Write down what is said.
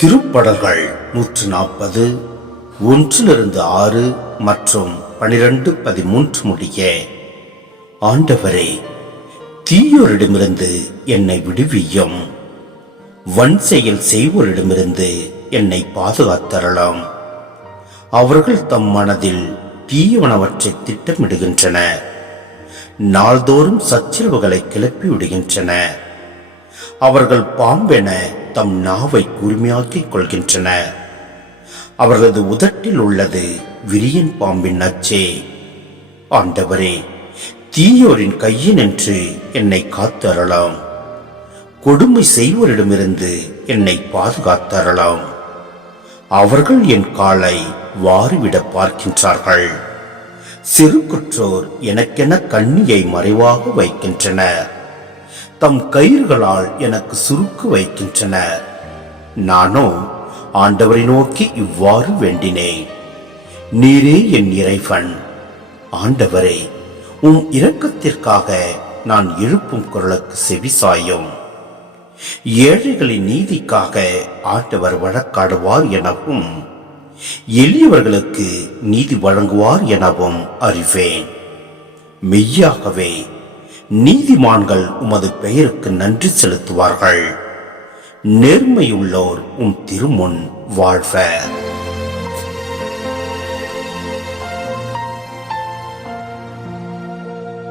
திருப்படல்கள் 140 1-6 மற்றும் 12-13 முடிய. ஆண்டவரே, தீயோரிடமிருந்து என்னை விடுவியும், வன் செயல் செய்வோரிடமிருந்து என்னை பாதுகாத்தரலாம். அவர்கள் தம் மனதில் தீயவனவற்றை திட்டமிடுகின்றனர், நாள்தோறும் சச்சரவுகளை கிளப்பி விடுகின்றனர். அவர்கள் பாம்பென தம் நாவை கூர்மையாக்கிக் கொள்கின்றனர். அவர்களது உதட்டில் உள்ளது விரியன் பாம்பின் நச்சே. ஆண்டவரே, தீயோரின் கையினின்று என்னை காத்தரலாம். கொடுமை செய்வோரிடமிருந்து என்னை பாதுகாத்தரலாம். அவர்கள் என் காலை வாரிவிட பார்க்கின்றார்கள். சிறு குற்றோர் எனக்கென கண்ணியை மறைவாக வைக்கின்றனர். தம் கயிறுகளால் எனக்கு சுருக்கு வைக்கின்றனர். நானோ ஆண்டவரை நோக்கி இவ்வாறு வேண்டினேன். நீரே என் இறைவன். ஆண்டவரே, உம் இரக்கத்திற்காக நான் எழுப்பும் குரலுக்கு செவிசாயும். ஏழைகளின் நீதிக்காக ஆண்டவர் வழக்காடுவார் எனவும், எளியவர்களுக்கு நீதி வழங்குவார் எனவும் அறிவேன். மெய்யாகவே நீதிமான்கள் உமது பெயருக்கு நன்றி செலுத்துவார்கள். நேர்மையுள்ளோர் உம் திருமுன் வாழ்வர்.